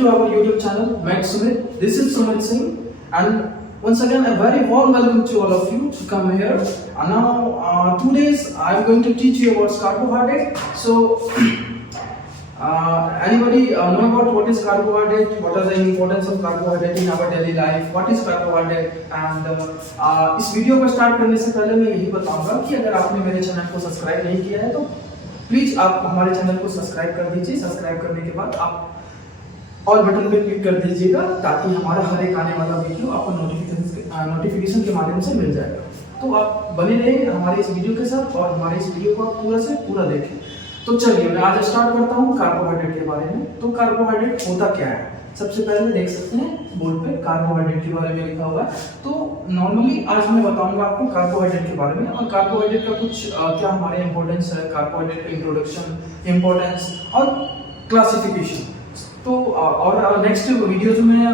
to our YouTube channel, Max Sumit. This is Sumit Singh, and once again a very warm welcome to all of you to come here. And now, today I'm going to teach you about carbohydrate. So, anybody know about what is carbohydrate? What are the importance of carbohydrate in our daily life? What is carbohydrate? And इस video को start करने से पहले मैं यही बताऊंगा कि अगर आपने मेरे चैनल को सब्सक्राइब नहीं किया है तो प्लीज आप हमारे चैनल को सब्सक्राइब कर दीजिए। सब्सक्राइब करने के बाद आप ऑल बटन पे क्लिक कर दीजिएगा ताकि हमारा हर एक आने वाला वीडियो आपको नोटिफिकेशन के माध्यम से मिल जाएगा। तो आप बने रहिए हमारे इस वीडियो के साथ और हमारे इस वीडियो को आप पूरा से पूरा देखें। तो चलिए मैं आज स्टार्ट करता हूँ कार्बोहाइड्रेट के बारे में। तो कार्बोहाइड्रेट होता क्या है? सबसे पहले देख सकते हैं बोर्ड पे कार्बोहाइड्रेट के बारे में लिखा हुआ है। तो नॉर्मली आज मैं बताऊंगा आपको कार्बोहाइड्रेट के बारे में और कार्बोहाइड्रेट का कुछ क्या हमारे इंपॉर्टेंस है, कार्बोहाइड्रेट का इंट्रोडक्शन, इंपॉर्टेंस और क्लासिफिकेशन। तो और नेक्स्ट वीडियो जो मैं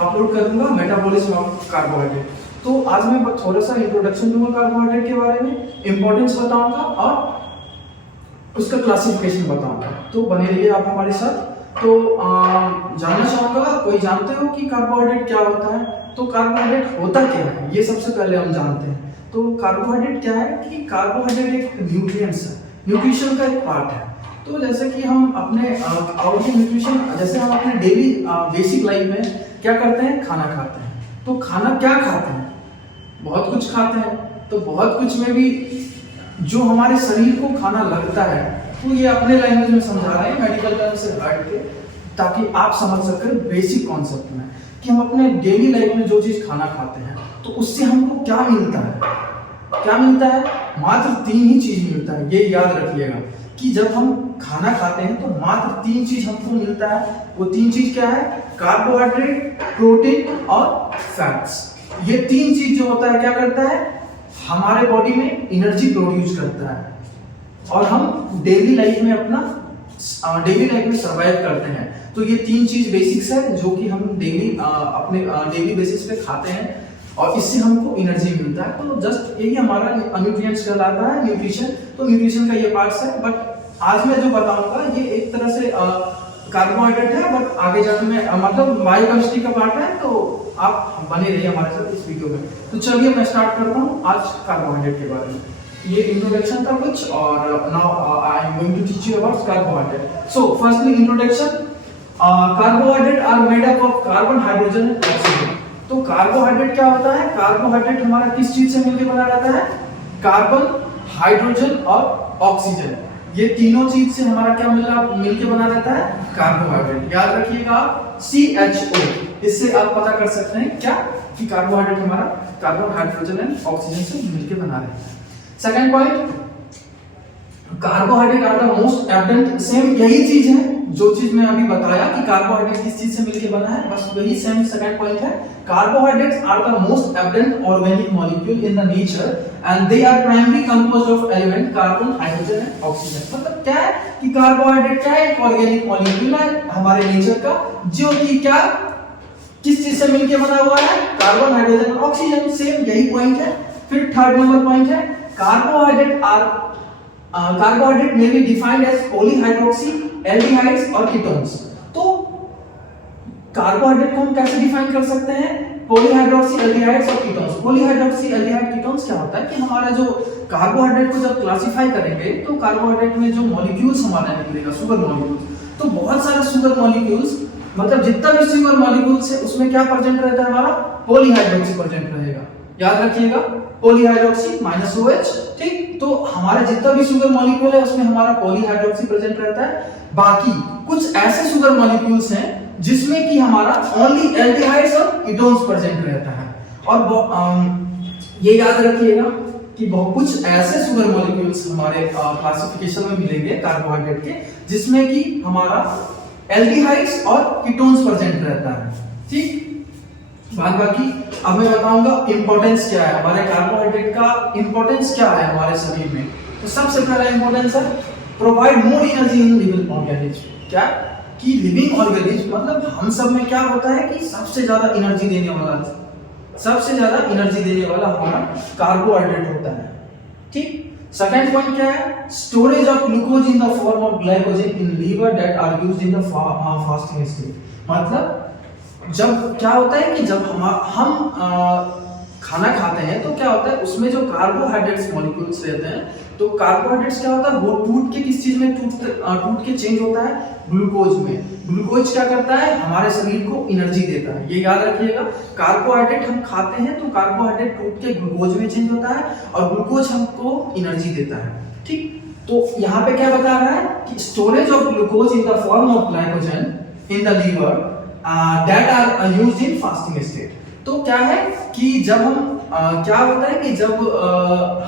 अपलोड करूंगा मेटाबॉलिज्म ऑफ कार्बोहाइड्रेट। तो आज मैं थोड़ा सा इंट्रोडक्शन दूंगा कार्बोहाइड्रेट के बारे में, इंपॉर्टेंस बताऊंगा और उसका क्लासिफिकेशन बताऊंगा। तो बने रहिए आप हमारे साथ। तो जानना चाहूंगा, कोई जानते हो कि कार्बोहाइड्रेट क्या होता है? तो कार्बोहाइड्रेट होता क्या है ये सबसे पहले हम जानते हैं। तो कार्बोहाइड्रेट क्या है कि कार्बोहाइड्रेट एक न्यूट्रिएंट्स है, न्यूट्रिशन का एक पार्ट है। तो जैसे कि हम अपने और ये न्यूट्रिशन जैसे हम अपने डेली बेसिक लाइफ में क्या करते हैं, खाना खाते हैं। तो खाना क्या खाते हैं? बहुत कुछ खाते हैं। तो बहुत कुछ में भी जो हमारे शरीर को खाना लगता है तो ये अपने लैंग्वेज में समझा रहे हैं, मेडिकल टर्म से हट के, ताकि आप समझ सकें बेसिक कॉन्सेप्ट में कि हम अपने डेली लाइफ में जो चीज खाना खाते हैं तो उससे हमको क्या मिलता है। क्या मिलता है? मात्र 3 ही चीज मिलता है। ये याद रखिएगा कि जब हम खाना खाते हैं तो मात्र 3 चीज हमको मिलता है। वो 3 चीज क्या है? कार्बोहाइड्रेट, प्रोटीन और फैट्स। ये 3 चीज जो होता है क्या करता है? हमारे बॉडी में एनर्जी प्रोड्यूस करता है और हम डेली लाइफ में सरवाइव करते हैं। तो ये 3 चीज बेसिक्स है जो कि हम डेली अपने डेली बेसिस पे खाते हैं और इससे हमको एनर्जी मिलता है। तो जस्ट यही हमारा न्यूट्रिएंट्स कहलाता है, न्यूट्रिशन। तो न्यूट्रिशन का ये पार्ट्स है, बट आज मैं जो बताऊंगा ये एक तरह से कार्बोहाइड्रेट है, बट आगे जाके मैं मतलब बायोकेमिस्ट्री का पार्ट है। तो आप बने रहिए हमारे साथ इस वीडियो में। तो चलिए मैं स्टार्ट करता हूँ आज कार्बोहाइड्रेट के बारे में। ये इंट्रोडक्शन था कुछ और now I am going to teach you about carbohydrate. So firstly introduction. Carbohydrate are made up of carbon, hydrogen and oxygen. तो कार्बोहाइड्रेट क्या होता है? कार्बोहाइड्रेट हमारा किस चीज से मिलकर बना रहता है? कार्बन, हाइड्रोजन और ऑक्सीजन। ये तीनों चीज से हमारा क्या मिलके बना रहता है? कार्बोहाइड्रेट। याद रखिएगा CHO। इससे आप पता कर सकते हैं क्या कि कार्बोहाइड्रेट हमारा कार्बन, हाइड्रोजन एंड ऑक्सीजन से मिलके बना रहता है। Second point, carbohydrate are the most abundant. Same यही चीज है जो चीज मैं अभी बताया कि कार्बोहाइड्रेट किस चीज से मिलके बना है, बस वही सेम सेकंड पॉइंट है। Carbohydrates are the most abundant organic molecule in the nature and they are primary composed of element carbon, hydrogen and oxygen. मतलब क्या है कि कार्बोहाइड्रेट क्या है? एक ऑर्गेनिक मॉलिक्यूल है हमारे नेचर का जो कि क्या किस चीज से मिलके बना हुआ है? कार्बन, हाइड्रोजन और ऑक्सीजन। सेम यही पॉइंट है। फिर थर्ड नंबर पॉइंट है carbohydrate may be defined as polyhydroxy, aldehydes और ketones। तो कार्बोहाइड्रेट को हम कैसे डिफाइन कर सकते हैं? पॉलीहाइड्रोक्सी, एल्डिहाइड्स और कीटोन्स। पॉलीहाइड्रोक्सी, एल्डिहाइड, कीटोन्स क्या होता है कि हमारा जो कार्बोहाइड्रेट को जब क्लासिफाई करेंगे तो कार्बोहाइड्रेट में जो मॉलिक्यूल्स हमारा निकलेगा, शुगर मॉलिक्यूल्स, तो बहुत सारे शुगर मॉलिक्यूल्स, मतलब जितना भी शुगर मॉलिक्यूल्स है उसमें क्या प्रेजेंट रहता है? हमारा पॉलीहाइड्रोक्सी प्रेजेंट रहेगा। याद रखिएगा पॉलीहाइड्रोक्सी -OH। ठीक, तो हमारा जितना भी शुगर मॉलिक्यूल है उसमें हमारा पॉलीहाइड्रोक्सी प्रेजेंट रहता है। बाकी कुछ ऐसे शुगर मॉलिक्यूल्स हैं जिसमें कि हमारा ओनली एल्डिहाइड्स और कीटोन्स प्रेजेंट रहता है। और ये याद रखिएगा कि बहुत कुछ ऐसे शुगर मॉलिक्यूल्स हमारे क्लासिफिकेशन में मिलेंगे कार्बोहाइड्रेट के जिसमें कि हमारा एल्डिहाइड्स और कीटोन्स प्रेजेंट रहता है। ठीक, बाकी अब मैं बताऊंगा इंपॉर्टेंस क्या है, हमारे कार्बोहाइड्रेट का इंपॉर्टेंस क्या है हमारे शरीर में। तो सबसे पहला इंपॉर्टेंस है provide more energy in living organism. क्या कि लिविंग ऑर्गेनिज्म मतलब हम सब में क्या होता है कि सबसे ज्यादा एनर्जी देने वाला हमारा कार्बोहाइड्रेट होता है। ठीक, सेकेंड पॉइंट क्या है, storage of glucose in the form of glycogen in liver that are used in the fasting state. मतलब जब क्या होता है कि जब हम खाना खाते हैं तो क्या होता है उसमें जो कार्बोहाइड्रेट्स मॉलिक्यूल्स रहते हैं, तो कार्बोहाइड्रेट्स क्या होता है वो टूट के किस चीज में टूट के चेंज होता है ग्लूकोज में। ग्लूकोज क्या करता है हमारे शरीर को एनर्जी देता है, ये याद रखिएगा। कार्बोहाइड्रेट हम खाते हैं तो कार्बोहाइड्रेट टूट के ग्लूकोज में चेंज होता है और ग्लूकोज हमको एनर्जी देता है, ठीक। तो यहाँ पे क्या बता रहा है कि storage of glucose in the form of glycogen in the liver that are used in fasting state. तो क्या है कि जब हम क्या होता है कि जब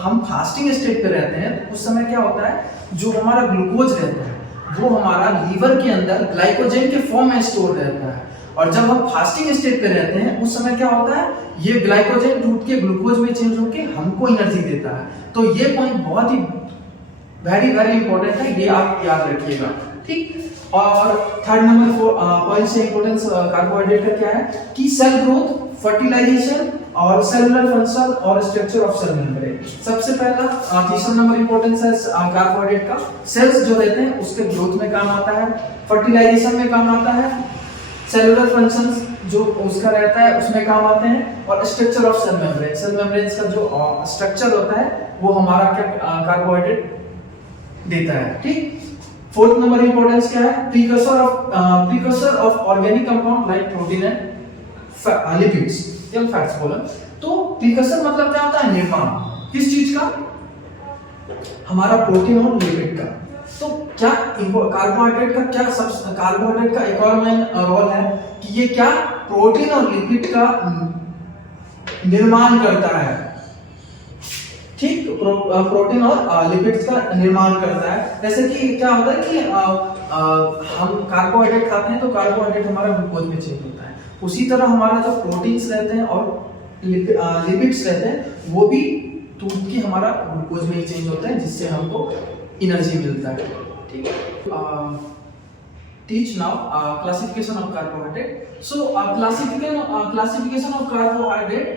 हम फास्टिंग स्टेट पे रहते हैं तो उस समय क्या होता है जो हमारा ग्लूकोज रहता है वो हमारा लीवर के अंदर ग्लाइकोजन के फॉर्म में स्टोर रहता है, और जब हम फास्टिंग स्टेट पे रहते हैं उस समय क्या होता है ये ग्लाइकोजन टूट के ग्लूकोज में चेंज होके हमको एनर्जी देता है। तो ये पॉइंट बहुत ही वेरी वेरी इंपॉर्टेंट है, ये आप याद रखिएगा, ठीक। और थर्ड नंबर पॉइंट से इंपॉर्टेंस कार्बोहाइड्रेट का क्या है कि सेल ग्रोथ, फर्टिलाइजेशन और सेलुलर फंक्शन और स्ट्रक्चर ऑफ सेल मेम्ब्रेन। सबसे पहला तीसरा नंबर इंपॉर्टेंस है कार्बोहाइड्रेट का, सेल्स जो रहते हैं उसके ग्रोथ में काम आता है, फर्टिलाइजेशन में काम आता है, सेलुलर फंक्शंस जो उसका रहता है उसमें काम आते हैं, और structure of cell membrane, cell membrane का जो स्ट्रक्चर होता है वो हमारा क्या कार्बोहाइड्रेट देता है, ठीक। फोर्थ नंबर इंपॉर्टेंस क्या है, precursor of organic compound like protein and lipids या फैट्स बोला। तो प्रीकर्सर मतलब क्या होता है निर्माण, किस चीज का, हमारा प्रोटीन और लिपिड का। तो क्या कार्बोहाइड्रेट का क्या कार्बोहाइड्रेट का एक और मेन रोल है कि ये क्या प्रोटीन और लिपिड का निर्माण करता है, ठीक। प्रोटीन और लिपिड्स का निर्माण करता है। जैसे कि क्या होता है कि हम कार्बोहाइड्रेट खाते हैं तो कार्बोहाइड्रेट हमारा ग्लूकोज में चेंज होता है, उसी तरह हमारा जो प्रोटीन्स रहते हैं और लिपिड्स रहते हैं वो भी टूट के हमारा ग्लूकोज में ही चेंज होता है, जिससे हमको एनर्जी मिलता है, ठीक है। Teach now classification of carbohydrate. So classification of carbohydrate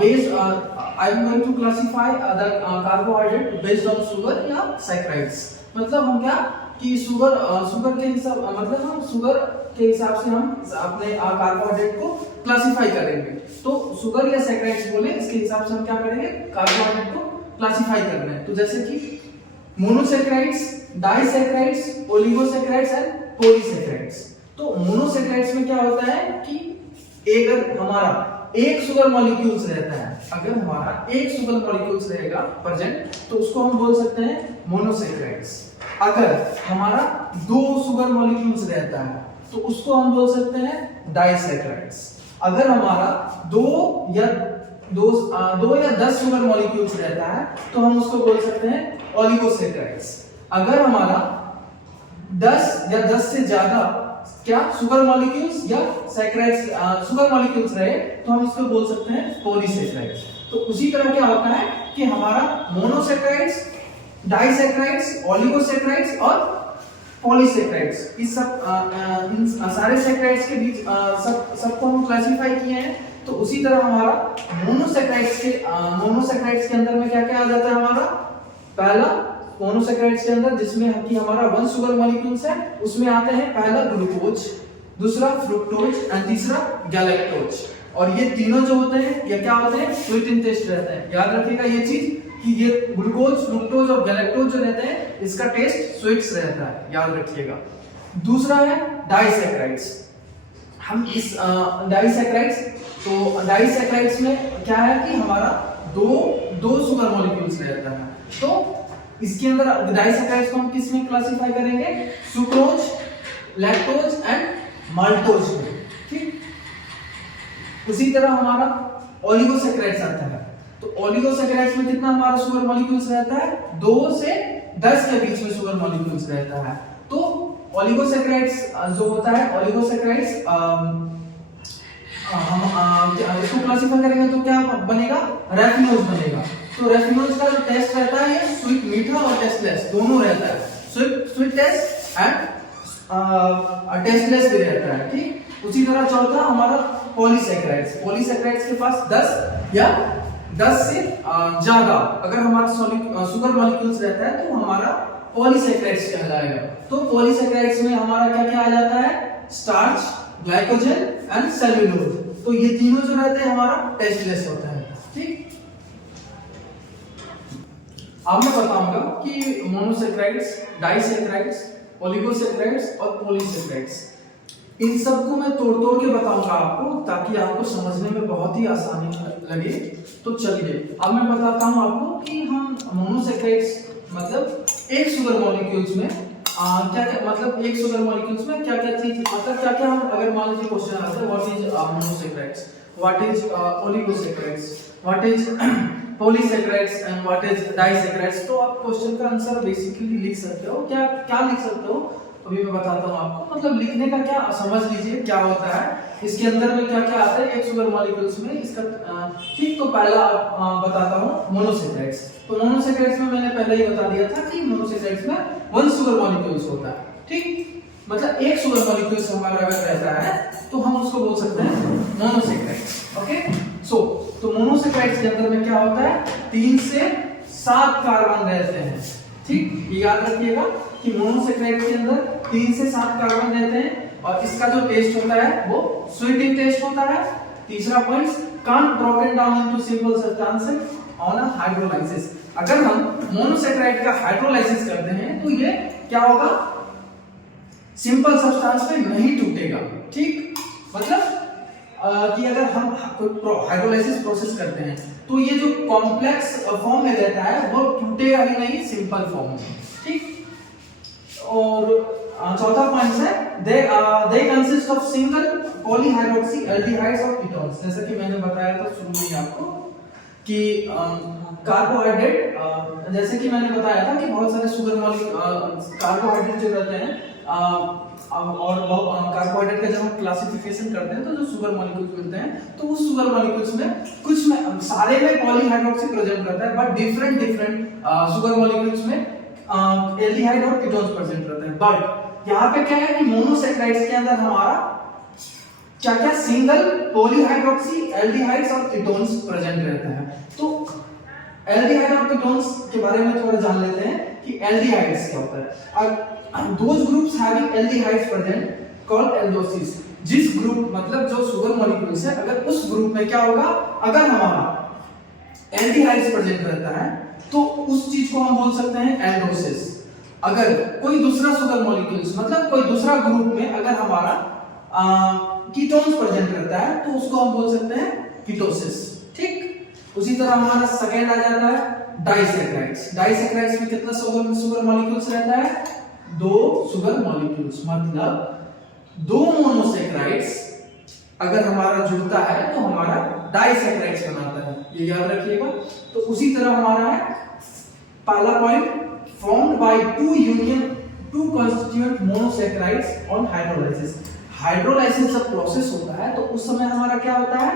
based I am going to classify the carbohydrate based on sugar या saccharides। मतलब हम क्या कि शुगर के हिसाब मतलब हम शुगर के हिसाब से हम अपने कार्बोहाइड्रेट को क्लासिफाई करेंगे। तो शुगर या सैकराइड्स बोले इसके हिसाब से हम क्या करेंगे कार्बोहाइड्रेट को क्लासिफाई कर रहे हैं। तो जैसे कि मोनोसैकराइड्स, डाइसैकराइड्स, ओलिगोसैकराइड्स एंड पॉलीसैकराइड्स। तो मोनोसैकराइड्स में क्या होता है कि अगर हमारा एक शुगर मॉलिक्यूल्स रहता है, अगर हमारा एक शुगर मॉलिक्यूल्स रहेगा प्रेजेंट तो उसको हम बोल सकते हैं मोनोसैकराइड्स। अगर हमारा दो शुगर मॉलिक्यूल्स रहता है तो उसको हम बोल सकते हैं डाइसैकराइड्स। अगर हमारा दो या 10 शुगर मॉलिक्यूल्स रहता है तो हम उसको बोल सकते हैं ओलिगोसैकराइड्स। अगर हमारा 10 या 10 से ज्यादा क्या शुगर मॉलिक्यूल्स या सैकराइड्स शुगर मॉलिक्यूल्स रहे तो हम इसको बोल सकते हैं पॉलीसैकराइड्स। तो उसी तरह क्या होता है कि हमारा मोनोसैकराइड्स, डाइसैकराइड्स, ओलिगोसैकराइड्स और पॉलीसैकराइड्स इस सब इन सारे सैकराइड्स के बीच सबको हम क्लासिफाई किए हैं। तो उसी तरह हमारा मोनोसैकराइड्स के अंदर में क्या क्या आ जाता है, हमारा पहला मोनोसैकराइड्स के अंदर जिसमें कि हमारा 1 शुगर मॉलिक्यूल्स है उसमें आते हैं पहला ग्लूकोज, दूसरा फ्रुक्टोज एंड तीसरा गैलेक्टोज। और ये तीनों जो होते हैं ये क्या होते हैं स्वीट इन टेस्ट रहते हैं। याद रखिएगा ये चीज कि ये ग्लूकोज, फ्रुक्टोज और गैलेक्टोज जो रहते हैं इसका टेस्ट स्वीट्स रहता है, याद रखिएगा। दूसरा है डाइसैकराइड्स। हम इस डाइसैकराइड्स तो डाइसैकराइड्स में क्या है कि हमारा दो शुगर मॉलिक्यूल्स रहता है। तो इसके अंदर डाइसैकराइड्स को हम किस में क्लासिफाई करेंगे, सुक्रोज, लैक्टोज एंड माल्टोज में, ठीक। उसी तरह हमारा ओलिगोसैकराइड्स आता है। तो ओलिगोसैकराइड्स में कितना हमारा शुगर मॉलिक्यूल्स रहता है, 2 से 10 के बीच में शुगर मॉलिक्यूल्स रहता है। तो ओलिगोसैकराइड्स जो होता है ओलिगोसैकराइड्स हम इसको क्लासिफाई करेंगे तो क्या बनेगा, रैफिनोज बनेगा। तो रैफिनोज का जो टेस्ट रहता है ये स्वीट, मीठा और टेस्टलेस दोनों रहता है, स्वीट टेस्ट एंड टेस्टलेस भी रहता है, ठीक। उसी तरह चौथा हमारा पॉलीसैकराइड्स। पॉलीसैकराइड्स के पास 10 या 10 से ज्यादा अगर हमारा शुगर मॉलिक्यूल्स रहता है तो हमारा पॉलीसैकेराइड्स कहलाएगा। तो पॉलीसैकेराइड्स में हमारा क्या क्या आ जाता है, स्टार्च, ग्लाइकोजन एंड सेल्यूलोज। तो ये तीनों जो रहते हैं हमारा टेस्टलेस होता है। ठीक, अब मैं बताऊंगा कि मोनोसैकेराइड्स, डाइसैकेराइड्स, ओलिगोसैकेराइड्स और पॉलीसैकेराइड्स, इन सबको मैं तोड़ तोड़ के बताऊंगा आपको, ताकि आपको समझने में बहुत ही आसानी लगे। तो चलिए अब मैं बताता हूं आपको कि हम मोनोसैकेराइड्स मतलब एक शुगर मॉलिक्यूल्स में क्या क्या, मतलब एक शुगर मॉलिक्यूल्स में क्या क्या चीज, मतलब क्या क्या हम, अगर मान लीजिए क्वेश्चन आता है what is monosaccharides, what is oligosaccharides, what is polysaccharides and what is disaccharides, तो आप क्वेश्चन का आंसर बेसिकली लिख सकते हो। क्या क्या लिख सकते हो अभी मैं बताता हूँ आपको। मतलब लिखने का क्या, समझ लीजिए क्या होता है, इसके अंदर में क्या क्या आता है एक शुगर मॉलिक्यूल्स में इसका। ठीक, तो पहला बताता हूँ मोनोसैकेराइड्स। तो मोनोसैकेराइड्स में मैंने पहले ही बता दिया था कि मोनोसैकेराइड्स में 1 शुगर मॉलिक्यूल्स होता है। ठीक, मतलब एक शुगर मॉलिक्यूल्स हमारा अगर रहता है तो हम उसको बोल सकते हैं मोनोसैकेराइड्स। ओके, सो तो मोनोसैकेराइड्स के अंदर में क्या होता है, 3 से 7 कार्बन रहते हैं। ठीक, ये याद रखिएगा कि मोनोसैकेराइड के अंदर 3 से 7 कार्बन रहते हैं और इसका जो टेस्ट होता है वो स्वीटिंग टेस्ट होता है। तीसरा point, can't broken down into simple substances on a hydrolysis. अगर हम मोनोसैकेराइड का हाइड्रोलाइसिस करते हैं तो ये क्या होगा, सिंपल सब्सटेंस में नहीं टूटेगा। ठीक, मतलब कि अगर हम हाइड्रोलाइसिस प्रोसेस करते हैं तो ये जो कॉम्प्लेक्स फॉर्म में रहता है वो टूटेगा ही नहीं सिंपल फॉर्म में। ठीक, और चौथा पॉइंट है they consist of single polyhydroxy aldehydes और कीटोन्स। जैसे कि मैंने बताया था शुरू में आपको कि कार्बोहाइड्रेट, जैसे कि मैंने बताया था कि बहुत सारे शुगर मॉलिक्यूल कार्बोहाइड्रेट जो रहते हैं और कार्बोहाइड्रेट का जब हम क्लासिफिकेशन करते हैं तो जो शुगर मॉलिक्यूल्स मिलते हैं तो उस शुगर मॉलिक्यूल्स में कुछ में सारे में पॉलीहाइड्रोक्सी प्रेजेंट रहता है, बट डिफरेंट शुगर मॉलिक्यूल्स में एल्डिहाइड और कीटोन्स प्रेजेंट रहते हैं। बट यहाँ पे क्या है कि मोनोसैकेराइड्स के अंदर हमारा क्या क्या सिंगल पॉलीहाइड्रोक्सी एल्डिहाइड्स और कीटोन्स प्रेजेंट रहता है। तो एल्डिहाइड और कीटोन्स के बारे में थोड़ा जान लेते हैं कि एल्डिहाइड्स क्या होता है। Those groups having aldehydes present called aldoses. जिस ग्रुप मतलब जो शुगर मॉलिक्यूल्स है अगर उस ग्रुप में क्या होगा, अगर हमारा एल्डिहाइड्स प्रेजेंट रहता है तो उस चीज को हम बोल सकते हैं एल्डोसिस। अगर कोई दूसरा शुगर मॉलिक्यूल्स मतलब कोई दूसरा ग्रुप में अगर हमारा कीटोन्स प्रेजेंट रहता है तो उसको हम बोल सकते हैं कीटोसिस। ठीक, उसी तरह हमारा सेकंड आ जाता है डाइसैकेराइड्स। डाइसैकेराइड्स में कितना शुगर मॉलिक्यूल्स रहता है, 2 शुगर मॉलिक्यूल्स। मतलब 2 मोनोसैकेराइड्स अगर हमारा जुड़ता है तो हमारा डाइसैकेराइड्स बनाता है, ये याद रखिएगा। तो उसी तरह हमारा है पहला point, formed by 2 constituent monosaccharides on hydrolysis। Hydrolysis जब प्रोसेस होता है तो उस समय हमारा क्या होता है,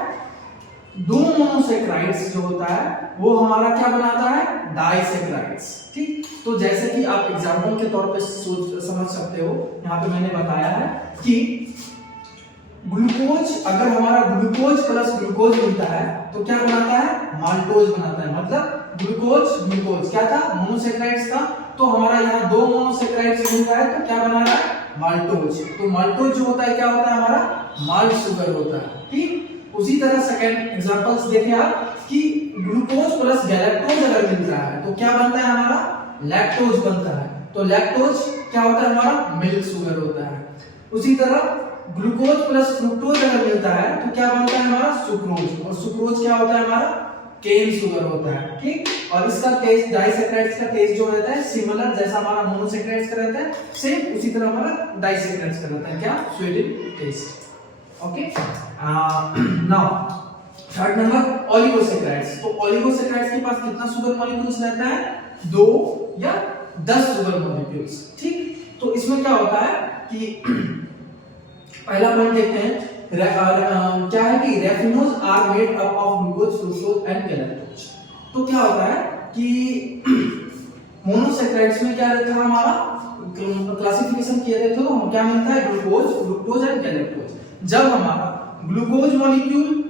2 मोनोसैकेराइड्स जो होता है वो हमारा क्या बनाता है, डाइसैकेराइड्स। ठीक, तो जैसे कि आप एग्जांपल के तौर पे समझ सकते हो, यहाँ पे मैंने बताया है कि ग्लूकोज, अगर हमारा ग्लूकोज प्लस ग्लूकोज मिलता है तो क्या बनाता है, माल्टोज बनाता है। मतलब ग्लूकोज क्या था, मोनोसैकेराइड्स था, तो हमारा यहाँ 2 मोनोसैकेराइड्स मिल रहा है तो क्या बना रहा है, माल्टोज। तो माल्टोज जो होता है क्या होता है, हमारा माल्ट शुगर होता है। ठीक, उसी तरह सेकंड एग्जांपल्स देखिए आप कि ग्लूकोज प्लस गैलेक्टोज अगर मिल रहा है तो क्या बनता है, हमारा लैक्टोज बनता है। तो लैक्टोज क्या होता है, हमारा मिल्क शुगर होता है। उसी तरह ग्लूकोज प्लस फ्रुक्टोज अगर मिलता है तो क्या बनता है, हमारा सुक्रोज। और सुक्रोज क्या होता है, हमारा केन शुगर होता है। ठीक, और इसका टेस्ट डाइसैकेराइड्स का टेस्ट जो रहता है सिमिलर, जैसा हमारा मोनोसैकेराइड्स का रहता है सेम उसी तरह हमारा डाइसैकेराइड्स का रहता है, क्या, sweet taste. Okay, now third number oligosaccharides. तो ओलिगोसैकेराइड्स के पास कितना शुगर मॉलिक्यूल्स रहता है, 2 या 10 शुगर मॉलिक्यूल्स। ठीक, तो इसमें क्या होता है कि पहला पॉइंट देखते हैं, क्या है कि raffinose are made up of glucose, fructose and galactose. तो क्या होता है कि मोनोसैकेराइड्स में क्या रहता है, हमारा क्लासिफिकेशन किए थे तो क्या मिलता है, ग्लूकोज, फ्रुक्टोज एंड गैलेक्टोज। जब हमारा ग्लूकोज मॉलिक्यूल,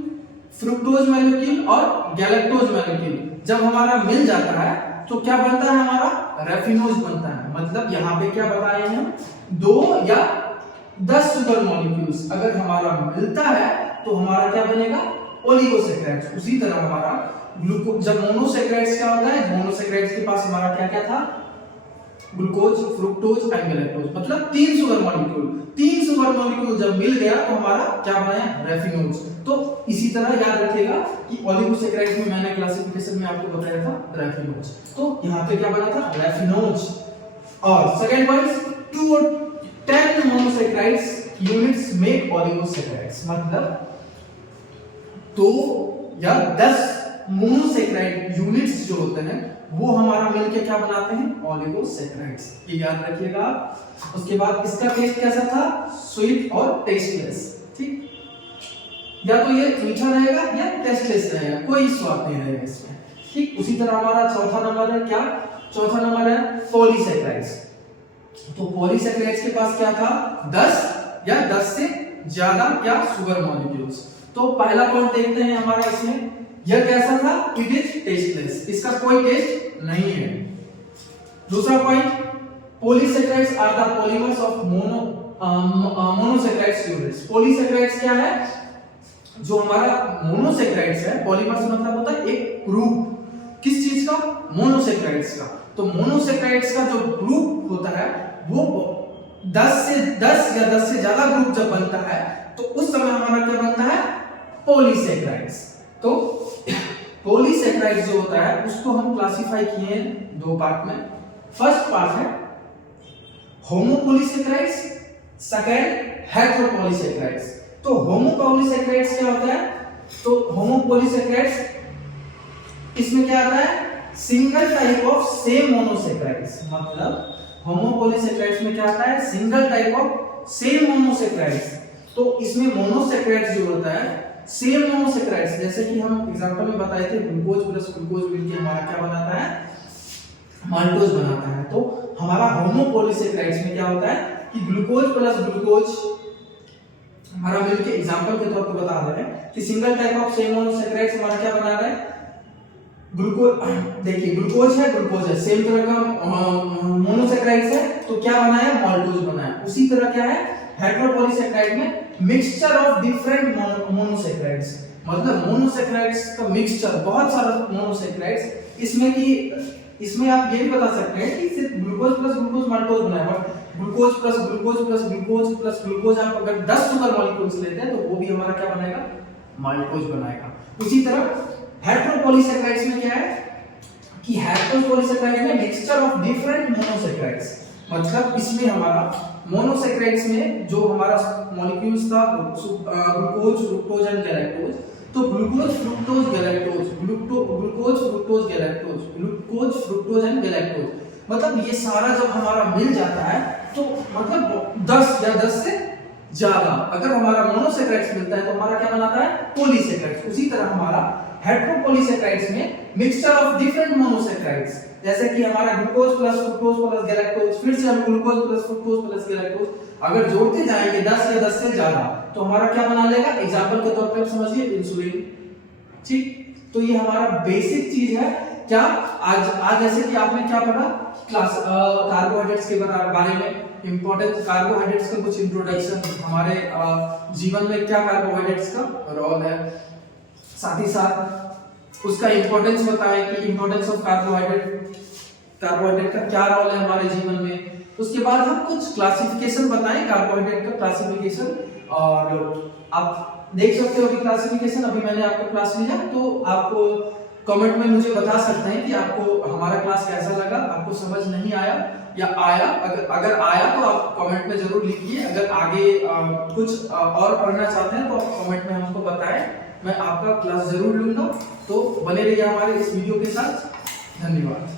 फ्रुक्टोज मॉलिक्यूल और गैलेक्टोज मॉलिक्यूल जब हमारा मिल जाता है तो क्या बनता है, हमारा रेफिनोज बनता है। मतलब यहाँ पे क्या बताए हैं, 2 या 10 शुगर मॉलिक्यूल्स अगर हमारा मिलता है तो हमारा क्या बनेगा, ओलिगोसैकेराइड्स। उसी तरह हमारा ग्लूकोज, जब मोनोसैकेराइड्स क्या होता है, मोनोसैकेराइड्स के पास हमारा क्या क्या था, ग्लूकोज, फ्रुक्टोज एंड गैलेक्टोज, मतलब 3 शुगर मॉलिक्यूल। 3 शुगर मॉलिक्यूल जब मिल गया तो हमारा क्या बना, रेफिनोज। तो इसी तरह याद रखिएगा कि ओलिगोसैकेराइड्स में मैंने क्लासिफिकेशन में आपको बताया था रेफिनोज, तो यहाँ पे क्या बना था, रेफिनोज। और सेकंड पॉइंट, 2 और 10 मोनोसैकेराइड्स यूनिट्स मेक ओलिगोसैकेराइड्स, मतलब 2 या 10 मोनोसैकेराइड यूनिट्स जो होते हैं वो हमारा मिलके क्या बनाते हैं, ओलिगोसैकेराइड्स। ये याद रखिएगा। उसके बाद इसका टेस्ट कैसा था, स्वीट और टेस्टलेस। ठीक, या तो ये मीठा रहेगा या टेस्टलेस रहेगा, कोई स्वाद नहीं रहेगा इसमें। ठीक, उसी तरह हमारा चौथा नंबर है क्या, चौथा नंबर है पॉलीसैकेराइड्स। तो पॉलीसैकेराइड्स के पास क्या था, 10 या 10 से ज्यादा क्या, शुगर मॉलिक्यूल्स। तो पहला पॉइंट देखते हैं हमारा इसमें, यह कैसा था, इट इज टेस्टलेस, इसका कोई टेस्ट नहीं है। दूसरा point, polysaccharides are the polymers of monosaccharides units. Polysaccharides क्या है, जो हमारा मोनोसैकेराइड्स है, पॉलीमर्स मतलब होता है एक ग्रुप, किस चीज का, मोनोसैकेराइड्स का। तो मोनोसैकेराइड्स का जो ग्रुप होता है वो 10 या 10 से ज्यादा ग्रुप जब बनता है तो उस समय हमारा क्या बनता है, पॉलीसैकेराइड्स। तो पॉलीसैकेराइड्स जो होता है उसको हम क्लासिफाई किए हैं 2 पार्ट में। फर्स्ट पार्ट है होमोपॉलीसैकेराइड्स, सेकंड हेटेरोपॉलीसैकेराइड्स। तो होमोपॉलीसैकेराइड्स क्या होता है, तो होमोपॉलीसैकेराइड्स इसमें क्या आता है, single type of same monosaccharides. मतलब होमोपॉलीसैकेराइड्स में क्या आता है, single type of same monosaccharides. तो इसमें मोनोसैकेराइड्स जो होता है सेम मोनोसैकेराइड्स, जैसे कि हम एग्जांपल में बताए थे, ग्लूकोज प्लस ग्लूकोज मिलकर हमारा क्या बनाता है, माल्टोज बनाता है। तो हमारा होमोपॉलीसैकेराइड्स में क्या होता है कि ग्लूकोज प्लस ग्लूकोज हमारा मिलके, एग्जांपल के तौर पर बता रहे हैं कि single type of same monosaccharides हमारा क्या बना रहा है, ग्लूकोज। देखिए ग्लूकोज है सेम तरह का मोनोसैकेराइड्स है, तो क्या बना है, माल्टोज बना है। उसी तरह क्या है, हेटेरोपॉलीसैकेराइड में मिक्सचर ऑफ डिफरेंट मोनोसैकेराइड्स, मतलब मोनोसैकेराइड्स का मिक्सचर, बहुत सारा मोनोसैकेराइड्स इसमें कि इसमें आप ये भी बता सकते हैं कि सिर्फ ग्लूकोज प्लस ग्लूकोज माल्टोज बना है, but glucose plus glucose plus glucose plus glucose आप अगर 10 शुगर मॉलिक्यूल्स लेते हैं तो वो भी हमारा क्या बनाएगा, माल्टोज बनाएगा। उसी तरह हेटेरोपॉलीसैकेराइड्स में क्या है कि हेटेरोपॉलीसैकेराइड्स में मिक्सचर ऑफ डिफरेंट मोनोसैकेराइड्स, मतलब इसमें हमारा मोनोसैकेराइड्स में जो हमारा मॉलिक्यूल्स था ग्लूकोज, फ्रुक्टोज एंड गैलेक्टोज, तो glucose, fructose, galactose, glucose, fructose, galactose, glucose, fructose and galactose, मतलब ये सारा जब हमारा मिल जाता है तो मतलब 10 या 10 से ज्यादा अगर हमारा मोनोसैकेराइड्स मिलता है तो हमारा क्या बनाता है, पॉलीसैकेराइड्स। उसी तरह हमारा हेटेरोपॉलीसैकेराइड्स में मिक्सचर ऑफ डिफरेंट मोनोसैकेराइड्स, जैसे कि हमारा glucose plus fructose plus galactose, फिर से हम glucose plus fructose plus galactose अगर जोड़ते जाएंगे 10 या 10 से ज्यादा तो हमारा क्या बना लेगा, एग्जांपल के तौर पे आप समझिए इंसुलिन। ठीक, तो ये हमारा बेसिक चीज है। क्या आज जैसे कि आपने क्या पढ़ा क्लास कार्बोहाइड्रेट्स के बारे में, इंपॉर्टेंट कार्बोहाइड्रेट्स का कुछ इंट्रोडक्शन, हमारे जीवन में क्या कार्बोहाइड्रेट्स का रोल है, साथ ही साथ उसका इंपॉर्टेंस बताएं कि इंपॉर्टेंस ऑफ कार्बोहाइड्रेट का क्या रोल है हमारे जीवन में। उसके बाद हम कुछ क्लासिफिकेशन बताएं कार्बोहाइड्रेट का क्लासिफिकेशन, और आप देख सकते हो कि क्लासिफिकेशन अभी मैंने आपको क्लास लिया, तो आप कमेंट में मुझे बता सकते हैं कि आपको हमारा क्लास कैसा लगा, आपको समझ नहीं आया या आया। अगर आया तो आप कमेंट में जरूर लिखिए। अगर आगे कुछ और पढ़ना चाहते हैं तो आप कमेंट में हमको बताएं, मैं आपका क्लास जरूर लूंगा। तो बने रहिए हमारे इस वीडियो के साथ। धन्यवाद।